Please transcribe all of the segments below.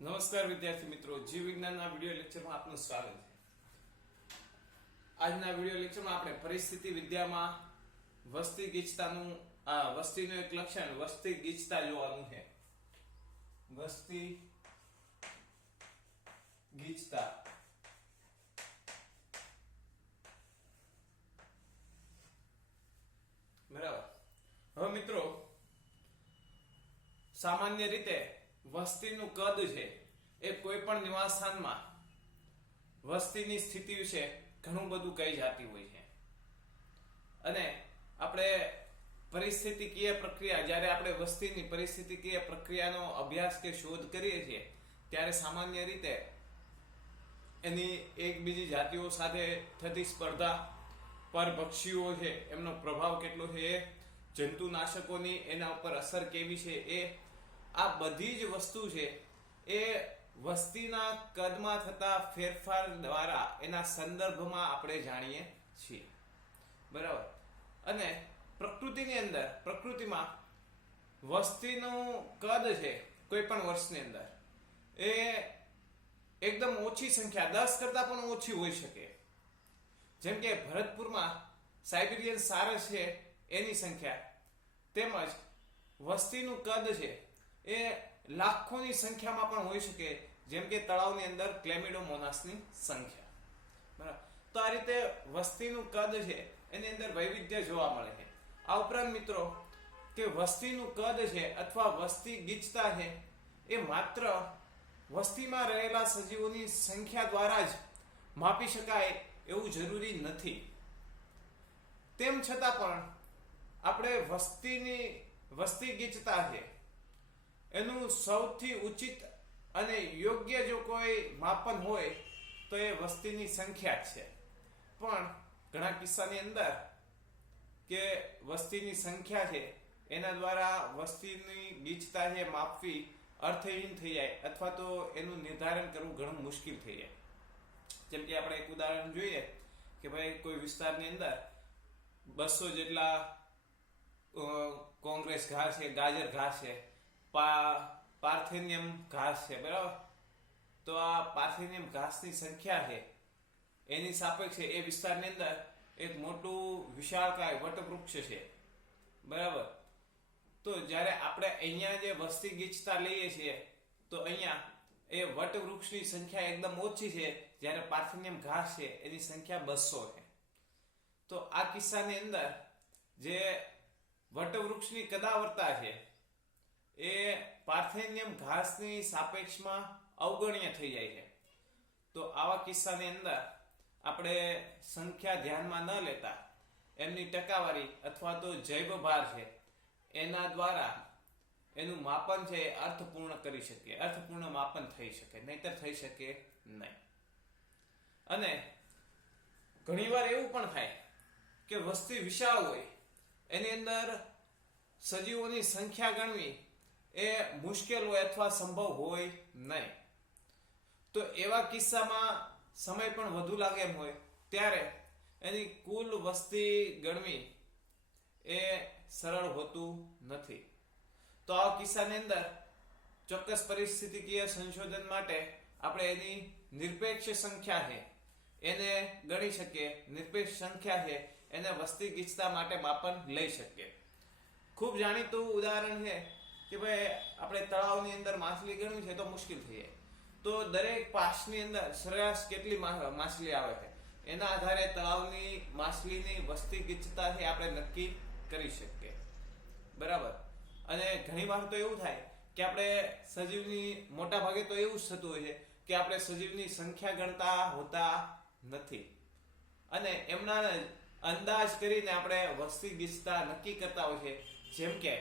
નમસ્કાર વિદ્યાર્થી મિત્રો, જીવ વિજ્ઞાનના વિડિયો લેક્ચરમાં આપનું સ્વાગત છે. આજના વિડિયો લેક્ચરમાં આપણે પરિસ્થિતિ વિદ્યામાં વસ્તી ગીચતાનું વસ્તીનું એક લક્ષણ વસ્તી ગીચતા જોવાનું છે. વસ્તી ગીચતા બરાબર. હવે મિત્રો, સામાન્ય રીતે વસ્તીનું કદ છે એ કોઈ પણ નિવાસ સ્થાનમાં વસ્તીની સ્થિતિ વિશે ઘણું બધું કહી જતી હોય છે. અને આપણે પરિસ્થિતિકીય પ્રક્રિયા, જ્યારે આપણે વસ્તીની પરિસ્થિતિકીય પ્રક્રિયાનો અભ્યાસ કે શોધ કરીએ છીએ ત્યારે સામાન્ય રીતે એની એકબીજી જાતિઓ સાથે થતી સ્પર્ધા, પરભક્ષીઓ છે એમનો પ્રભાવ કેટલો છે, જંતુનાશકોની એના ઉપર અસર કેવી છે, આ બધી જ વસ્તુ છે એ વસ્તીના કદમાં થતા ફેરફાર દ્વારા એના સંદર્ભમાં આપણે જાણીએ છીએ. બરાબર. અને પ્રકૃતિમાં વસ્તીનું કદ છે કોઈ પણ વર્ષની અંદર એ એકદમ ઓછી સંખ્યા, 10 કરતા પણ ઓછી હોઈ શકે. જેમ કે ભરતપુરમાં સાઇબિરિયન સારસ છે એની સંખ્યા, તેમજ વસ્તીનું કદ છે એ લાખોની સંખ્યામાં પણ હોઈ શકે, જેમ કે તળાવની અંદર ક્લેમિડોમોનાસની સંખ્યા. બરાબર. તો આ રીતે વસ્તીનું કદ છે એની અંદર વૈવિધ્ય જોવા મળે છે. આ ઉપરાંત મિત્રો, કે વસ્તીનું કદ છે અથવા વસ્તી ગીચતા છે એ માત્ર વસ્તીમાં રહેલા સજીવોની સંખ્યા દ્વારા જ માપી શકાય એવું જરૂરી નથી. તેમ છતાં પણ આપણે વસ્તી ગીચતા છે એનું સૌથી ઉચિત અને યોગ્ય જો કોઈ માપન હોય તો એ વસ્તીની સંખ્યા છે. પણ ઘણા કિસ્સાની અંદર કે વસ્તીની સંખ્યા છે એના દ્વારા વસ્તીની ગીચતા છે માપવી અર્થહીન થઈ જાય અથવા તો એનું નિર્ધારણ કરવું ઘણું મુશ્કેલ થઈ જાય. જેમ કે આપણે એક ઉદાહરણ જોઈએ કે ભાઈ કોઈ વિસ્તારની અંદર 200 જેટલા કોંગ્રેસ ઘાસ છે, ગાજર ઘાસ છે, પાર્થેનિયમ ઘાસ છે. બરાબર. તો આ પાર્થેનિયમ ઘાસની સંખ્યા છે એની સાપેક્ષે એ વિસ્તારની અંદર એક મોટું વિશાળકાય વટવૃક્ષ છે. બરાબર. તો જ્યારે આપણે અહીંયા જે વસ્તી ગીચતા લઈએ છીએ તો અહીંયા એ વટવૃક્ષની સંખ્યા એકદમ ઓછી છે, જ્યારે પાર્થેનિયમ ઘાસ છે એની સંખ્યા 200 છે. તો આ કિસ્સાની અંદર જે વટવૃક્ષની કદાવર્તા છે એ પાર્થેનિયમ ઘાસની સાપેક્ષમાં અવગણ્ય થઈ જાય છે. તો આવા કિસ્સાની અંદર આપણે સંખ્યા ધ્યાનમાં ન લેતા એમની ટકાવારી અથવા તો જૈવ ભાર છે એના દ્વારા એનું માપન છે એ અર્થપૂર્ણ કરી શકીએ, અર્થપૂર્ણ માપન થઈ શકે, નહીતર થઈ શકે નહીં. અને ઘણીવાર એવું પણ થાય કે વસ્તી વિશાળ હોય, એની અંદર સજીવોની સંખ્યા ગણવી એ મુશ્કેલ હોય અથવા સંભવ હોય નહીં. તો એવા કિસ્સામાં સમય પણ વધુ લાગે એમ હોય ત્યારે એની કુલ વસ્તી ગણવી એ સરળ હોતું નથી. તો આ કિસ્સાની અંદર ચોક્કસ પરિસ્થિતિકીય સંશોધન માટે આપણે એની નિરપેક્ષ સંખ્યા છે એને ગણી શકીએ, નિરપેક્ષ સંખ્યા છે એને વસ્તી ગીચતા માટે માપન લઈ શકીએ. ખૂબ જાણીતું ઉદાહરણ છે કે ભાઈ આપણે તળાવની અંદર માછલી ગણવી છે તો મુશ્કેલ થઈ જાય. તો દરેક પાસની અંદર સરેરાશ કેટલી માછલી આવે છે એના આધારે તળાવની માછલીની વસ્તી ગીચતા છે આપણે નક્કી કરી શકીએ. બરાબર. અને ઘણીવાર તો એવું થાય કે આપણે સજીવની, મોટા ભાગે તો એવું જ થતું હોય છે કે આપણે સજીવની સંખ્યા ગણતા હોતા નથી અને એમના અંદાજ કરીને આપણે વસ્તી ગીચતા નક્કી કરતા હોય છે. જેમ કે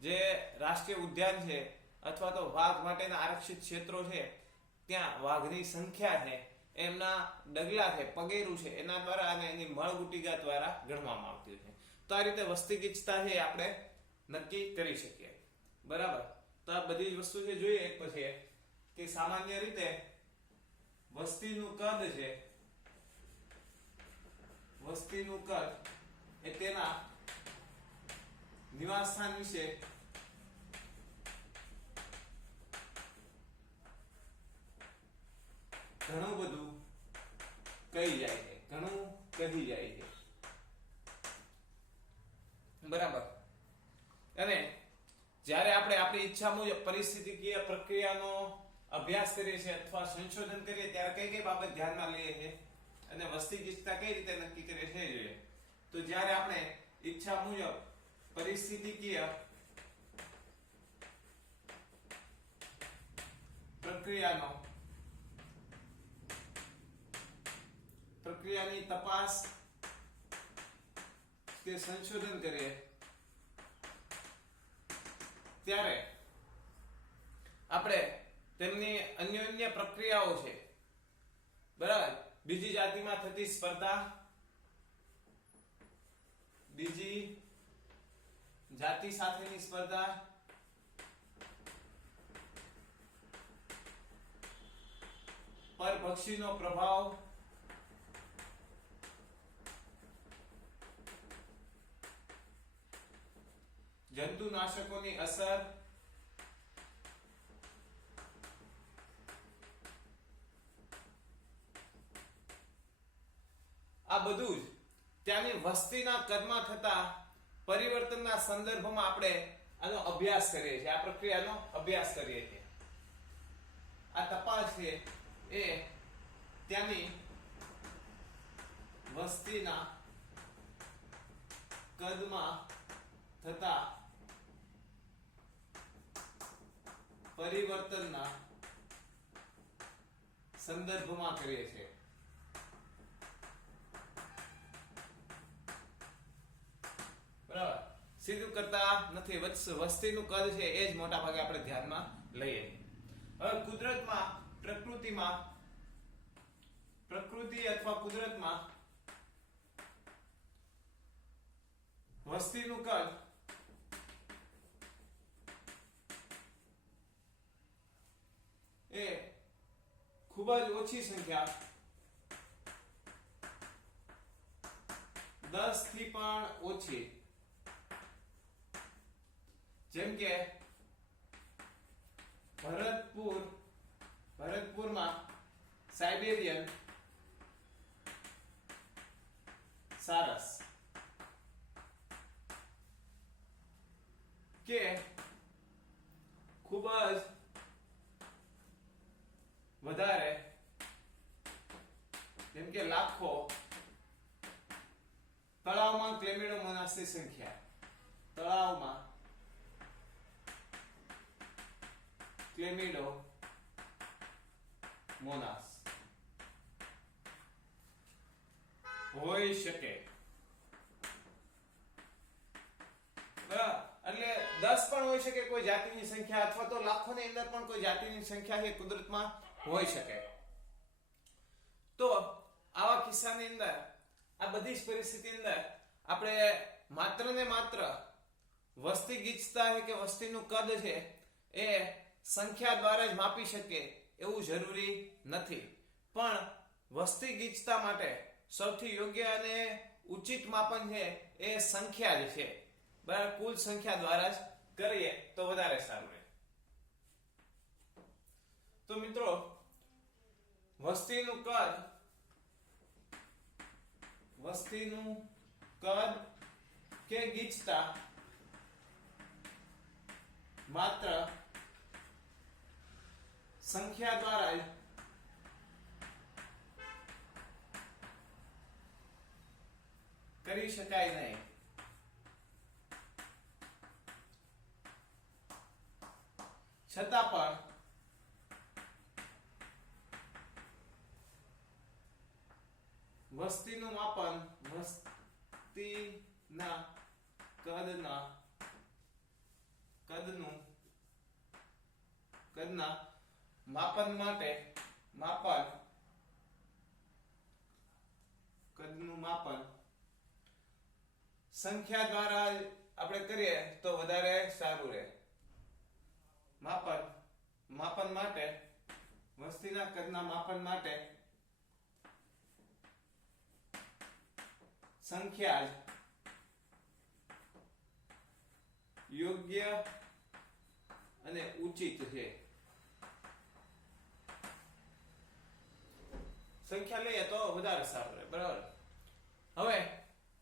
જે રાષ્ટ્રીય ઉદ્યાન છે અથવા તો વાઘ માટેના આરક્ષિત ક્ષેત્રો છે ત્યાં વાઘની સંખ્યા છે એમના ડગલા છે, પગેરું છે એના દ્વારા અને એની મળગુટિકા દ્વારા ગણવામાં આવતી હોય છે. તો આ રીતે વસ્તી ગીચતા છે આપણે નક્કી કરી શકીએ. બરાબર. તો આ બધી જ વસ્તુ છે જોઈએ એક પછી કે સામાન્ય રીતે વસ્તીનું કદ છે, વસ્તીનું કદ એ તેના નિવાસ સ્થાન વિશે ઘણું બધું કહી જાય છે, ઘણું કહી જાય છે, બરાબર. અને જ્યારે આપણે આપણી ઈચ્છા મુજબ પરિસ્થિતિકીય પ્રક્રિયાનો અભ્યાસ કરીએ છીએ અથવા સંશોધન કરીએ ત્યારે કઈ કઈ બાબત ધ્યાનમાં લઈએ છીએ અને વસ્તી ગીચતા કઈ રીતે નક્કી કરીએ છીએ જોઈએ. તો જ્યારે આપણે ઈચ્છા મુજબ પરિસ્થિતિકીય પ્રક્રિયાની તપાસ કે સંશોધન કરીએ ત્યારે આપણે તેમની અન્ય પ્રક્રિયાઓ છે, બરાબર, બીજી જાતિમાં થતી સ્પર્ધા, બીજી જાતિ સાથેની સ્પર્ધા, પરભક્ષીનો પ્રભાવ, જંતુનાશકોની અસર, આ બધું જ ત્યાંની વસ્તીના કદમાં થતા પરિવર્તનના સંદર્ભમાં આપણે આનો અભ્યાસ કરીએ છીએ, આ પ્રક્રિયાનો અભ્યાસ કરીએ છીએ. આ તપાસ છે એ ત્યાંની વસ્તીના કદમાં થતા પરિવર્તનના સંદર્ભમાં કરીએ છીએ. બરાબર, સીધું કરતા નથી, વસ્તીનું કદ છે એ જ મોટા ભાગે આપણે ધ્યાનમાં લઈએ. હવે કુદરતમાં, પ્રકૃતિ અથવા કુદરતમાં વસ્તીનું કદ એ ખૂબ જ ઓછી સંખ્યા 10 થી પણ ઓછી, જેમ કે ભરતપુરમાં સાઇબેરિયન સારસ કે ખૂબ જ વધારે, જેમ કે લાખો તળાવમાં ક્લેમિડોમોનાસની સંખ્યા, તળાવમાં ક્લેમિડોમોનાસ હોઈ શકે. એટલે 10 પણ હોઈ શકે કોઈ જાતિની સંખ્યા, અથવા તો લાખોની અંદર પણ કોઈ જાતિની સંખ્યા એ કુદરતમાં હોઈ શકે. તો આવા કિસ્સાની અંદર, આ બધી જ પરિસ્થિતિની અંદર આપણે માત્ર ને માત્ર વસ્તી ગીચતા છે કે વસ્તીનું કદ છે એ સંખ્યા દ્વારા જ માપી શકીએ એવું જરૂરી નથી, પણ વસ્તી ગીચતા માટે સૌથી યોગ્ય અને ઉચિત માપન છે એ સંખ્યા જ છે, બરાબર. કુલ સંખ્યા દ્વારા જ કરીએ તો વધારે સારું રહે. તો મિત્રો, વસ્તીનું કદ કે ગીચતા માત્ર સંખ્યા દ્વારા જ કરી શકાય નહીં. છતાં પણ વસ્તીનું માપન, વસ્તીના કદના માપન માટે કદનું માપન સંખ્યા દ્વારા આપણે કરીએ તો વધારે સારું રહે. માપન માટે, વસ્તીના કદના માપન માટે સંખ્યા જ યોગ્ય અને ઉચિત છે. સંખ્યા લઈએ તો વધારે સારું રહે. બરાબર. હવે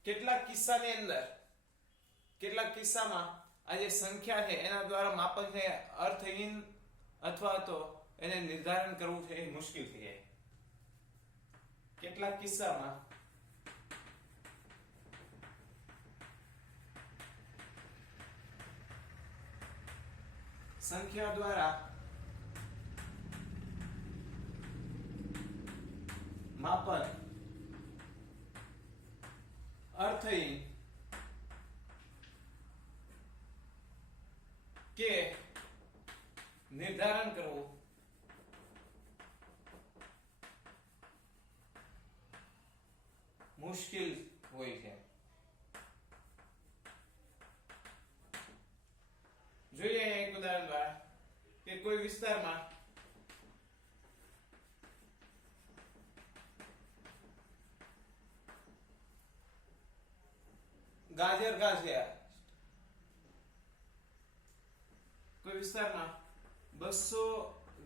કેટલાક કિસ્સામાં આ જે સંખ્યા છે એના દ્વારા માપન છે અર્થહીન અથવા તો એને નિર્ધારણ કરવું છે એ મુશ્કેલ થઈ જાય. કેટલાક કિસ્સામાં સંખ્યા દ્વારા માપન અર્થહીન કે નિર્ધારણ કરવું મુશ્કેલ હોય છે. જોઈએ એક ઉદાહરણ દ્વારા કે કોઈ વિસ્તારમાં ગાજર ઘાસ છે. કોઈ વિસ્તારમાં 200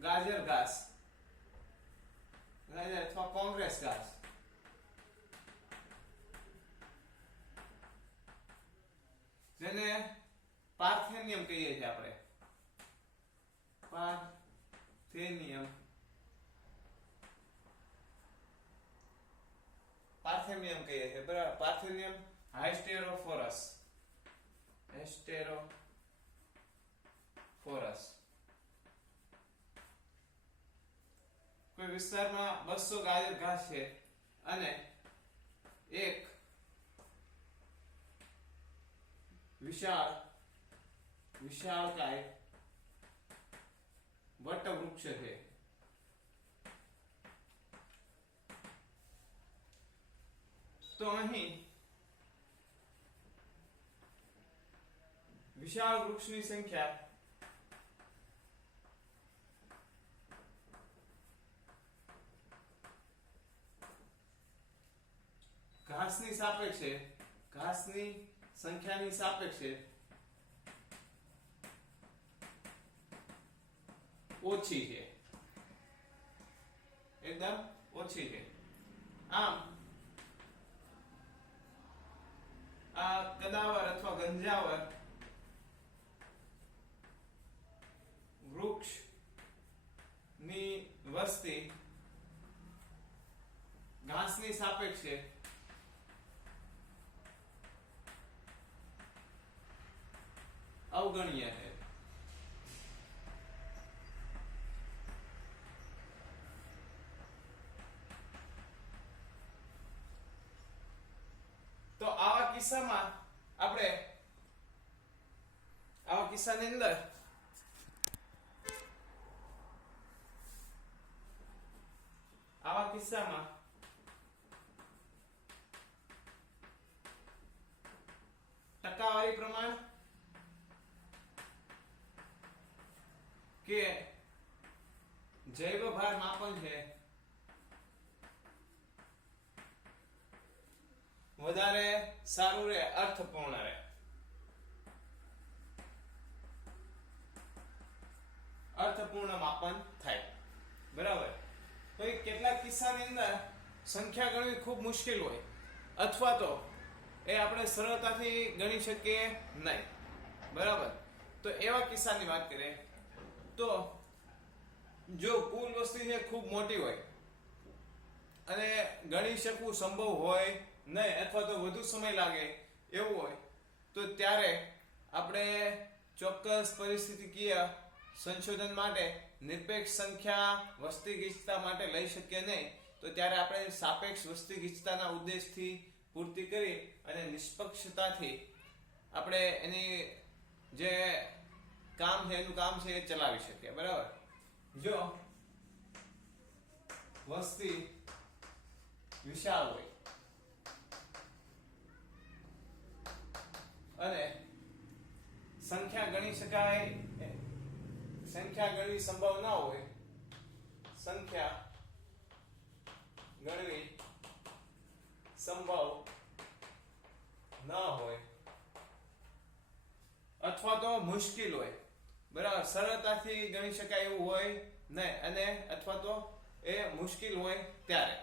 ગાજર ઘાસ અથવા કોંગ્રેસ ઘાસ જેને પાર્થેનિયમ કહીએ છીએ આપણે. પાર્થેનિયમ કહીએ છીએ. બરાબર. પાર્થેનિયમ હાઇસ્ટેરોફોરસ કોઈ વિસ્તારમાં 200 ગાજર ઘાસ છે અને એક વિશાળકાય વટવૃક્ષ છે. તો અહીં વિશાળ વૃક્ષની સંખ્યા ઘાસની સંખ્યાની સાપેક્ષે ઓછી છે. એકદમ ઓછી છે. આમ આ કદાવર અથવા ગંજાવર વૃક્ષની વસ્તી ઘાસની સાપેક્ષે અવગણ્ય છે. તો આવા કિસ્સાની અંદર ટકાવારી પ્રમાણ કે જૈવ ભાર માપન છે વધારે સારું રહે, અર્થપૂર્ણ રહે. અર્થપૂર્ણ માપન થાય. બરાબર. તો કેટલાક કિસ્સાની અંદર સંખ્યા ગણવી ખૂબ મુશ્કેલ હોય અથવા તો એ આપણે સરળતાથી ગણી શકીએ નહીં. બરાબર. તો એવા કિસ્સાની વાત કરીએ તો જો કુલ વસ્તી છે ખૂબ મોટી હોય અને ગણી શકવું સંભવ હોય નહીં અથવા તો વધુ સમય લાગે એવું હોય તો ત્યારે આપણે ચોક્કસ પરિસ્થિતિકીય સંશોધન માટે નિરપેક્ષ સંખ્યા વસ્તી ગીચતા માટે લઈ શકીએ નહીં. તો ત્યારે આપણે સાપેક્ષ વસ્તી ગીચતાના ઉદ્દેશથી પૂર્તિ કરી અને નિષ્પક્ષતાથી આપણે એની જે કામ છે એનું કામ છે એ ચલાવી શકીએ. બરાબર. જો વસ્તી વિશાળ હોય અને સંખ્યા ગણી સંભવ ના હોય, સંખ્યા ગણવી સંભવ ના હોય અથવા તો મુશ્કેલ હોય. બરાબર. સરળતાથી ગણી શકાય એવું હોય નહીં અને અથવા તો એ મુશ્કેલ હોય ત્યારે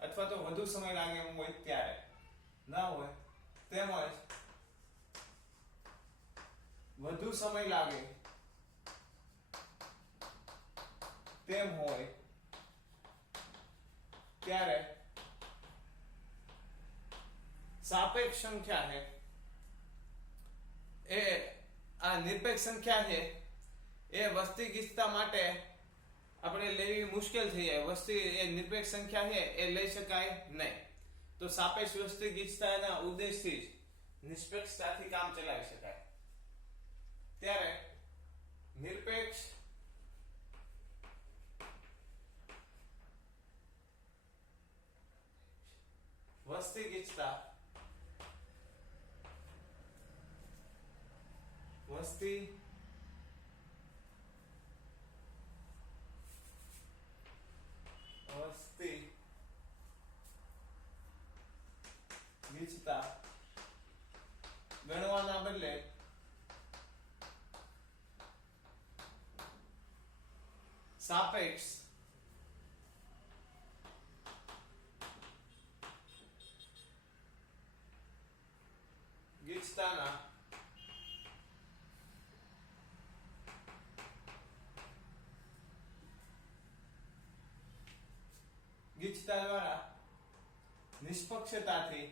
અથવા તો વધુ સમય લાગે એમ હોય ત્યારે, ના હોય તેમજ વધુ સમય લાગે તેમ હોય ત્યારે સાપેક્ષ સંખ્યા છે એ આ નિરપેક્ષ સંખ્યા છે એ વસ્તી ગીચતા માટે આપણે લેવી મુશ્કેલ થઈ જાય. વસ્તી એ નિરપેક્ષ સંખ્યા છે એ લઈ શકાય નહીં. તો સાપેક્ષ વસ્તી ગીચતાના ઉદ્દેશથી જ નિષ્પક્ષતાથી કામ ચલાવી શકાય. ત્યારે નિરપેક્ષ વસ્તી ગીચતા વસ્તી ગીચતા ગણવાના બદલે સાપેક્ષ ગીચતાના ગીચતા દ્વારા નિષ્પક્ષતાથી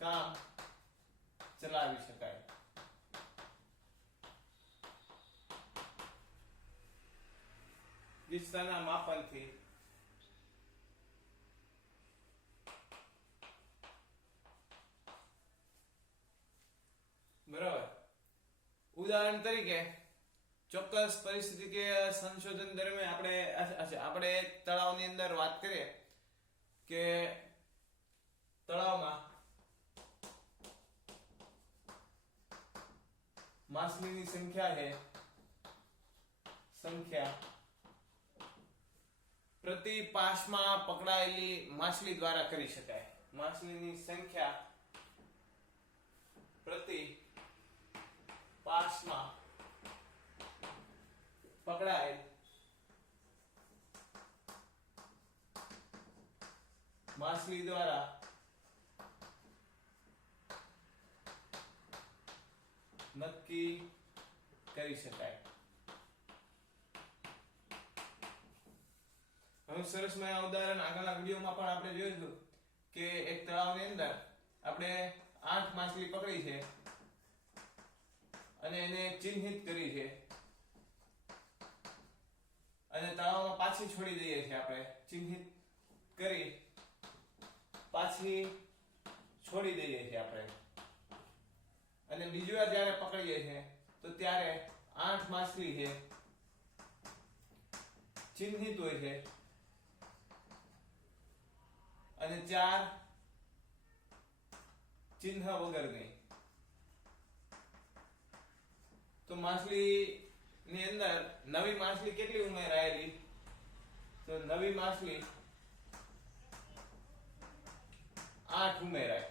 કામ ચલાવી શકાય. ગીચતાના માપનથી બરાબર. ઉદાહરણ તરીકે ચોક્કસ પરિસ્થિતિ કે સંશોધન દરમિયાન આપણે એક તળાવની અંદર વાત કરીએ કે તળાવમાં માછલીની સંખ્યા પ્રતિ પાસમાં પકડાયેલી માછલી દ્વારા કરી શકાય. માછલીની સંખ્યા પ્રતિ પાસમાં પકડાયેલ માછલી દ્વારા નક્કી કરી શકાય. હવે સરસ મજાનું ઉદાહરણ આગળના વિડીયોમાં પણ આપણે જોઈશું કે એક તળાવની અંદર આપણે 8 માછલી પકડી છે અને એને ચિહ્નિત કરી છે અને તળાવમાં પાછી છોડી દઈએ છીએ. આપણે ચિહ્નિત કરી પાછી છોડી દઈએ છીએ આપણે અને બીજી વાર જ્યારે પકડીએ છીએ તો ત્યારે 8 માછલી છે ચિહ્નિત હોય છે અને 4 ચિહ્ન વગરની. તો માછલી ની અંદર નવી માછલી કેટલી ઉમેરાયેલી? તો નવી માછલી 8 ઉમેરાય.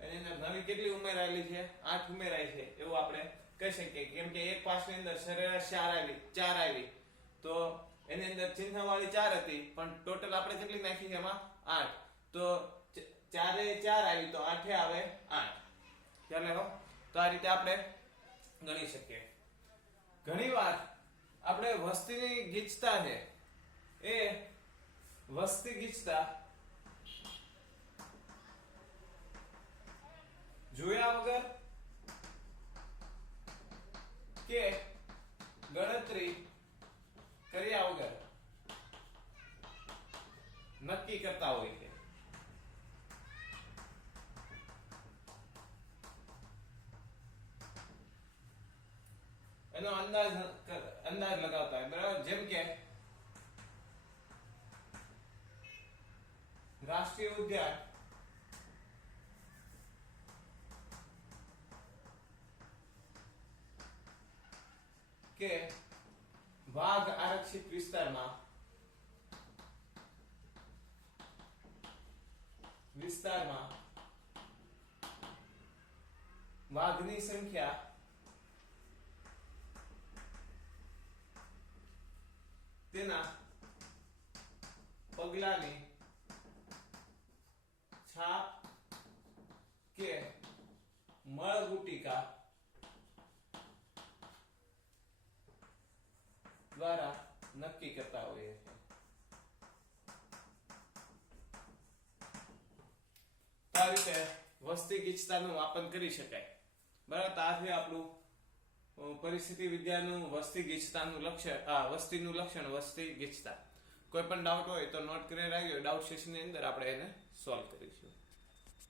એની અંદર નવી કેટલી ઉમેરાયેલી છે? 8 ઉમેરાય છે એવું આપણે કહી શકીએ. કેમ કે એક પાસની અંદર સરેરાશ 4 આવી તો એની અંદર ચિહ્નવાળી 4 હતી પણ ટોટલ આપણે કેટલી નાખી છે એમાં 8. તો 4 એ 4 આવી તો 8 આવે 8. ચાલે હો. તો આ રીતે આપણે ગણી શકીએ. ઘણીવાર આપણે વસ્તીની ગીચતા છે એ વસ્તી ગીચતા જોયા વગર કે ગણતરી કર્યા વગર નક્કી કરતા હોય છે. એનો અંદાજ લગાવતા હોય. બરાબર. જેમ કે રાષ્ટ્રીય ઉદ્યાન કે વાઘ આરક્ષિત વિસ્તારમાં વાઘની સંખ્યા તેના પગલાની છાપ કે મળગુટિકા દ્વારા નક્કી કરતા હોઈએ છીએ. આ રીતે વસ્તી ગીચતાનું માપન કરી શકાય. બરાબર, તો આ છે આપણું પરિસ્થિતિ વિદ્યાનું વસ્તી ગીચતાનું લક્ષણ, વસ્તીનું લક્ષણ વસ્તી ગીચતા. કોઈ પણ ડાઉટ હોય તો નોટ કરી રાખજો. ડાઉટ સેશનની અંદર આપણે એને સોલ્વ કરીશું.